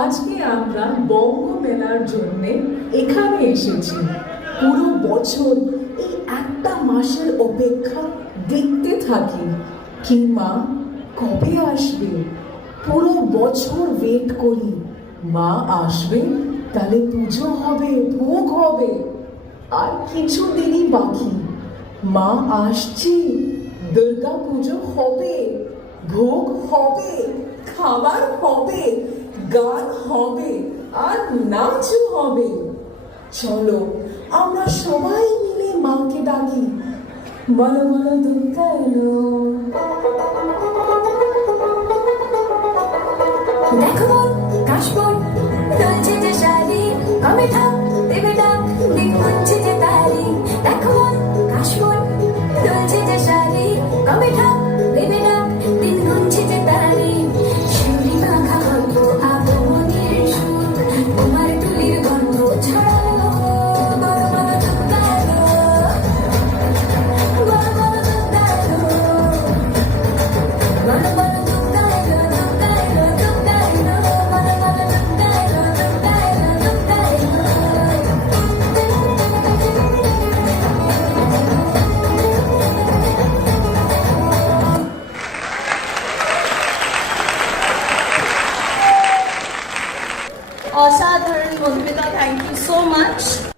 আজকে আমরা বঙ্গ মেলার জন্য এখানে এসেছি। পুরো বছর এই একটা মাসের অপেক্ষা দেখতে থাকি কি মা কবে আসবে। পুরো বছর ওয়েট করি, মা আসবে তাহলে পুজো হবে, ভোগ হবে। আর কিছু দিনই বাকি, মা আসছি, দুর্গা পুজো হবে, ভোগ হবে, খাবার হবে, গান হবে, আর নাচও হবে। চলো আমরা সবাই মিলে মাকে ডাকি, বলো বলো দুর্গা এলো। দেখো বোন, কাশবন দুলছে যে শাড়ি, কবে ঠাক দেবে ডাক, দিন গুনছে যে তারি। দেখো বোন, কাশবন দুলছে যে শাড়ি, কবে ঠাক দেবে ডাক, দিন গুনছে যে তারি। শিউলি মাখা গল্প আগমনের সুর, তোমার তুলির গন্ধ ছড়ালো, বড় বড় দুর্গা এলো, বড় বড় দুর্গা এলো, বড় বড় দুর্গা এলো, দুর্গা এলো, দুর্গা এলো, বড় বড় দুর্গা এলো, দুর্গা এলো, দুর্গা এলো। অসাধারণ Madhumita, thank you so much.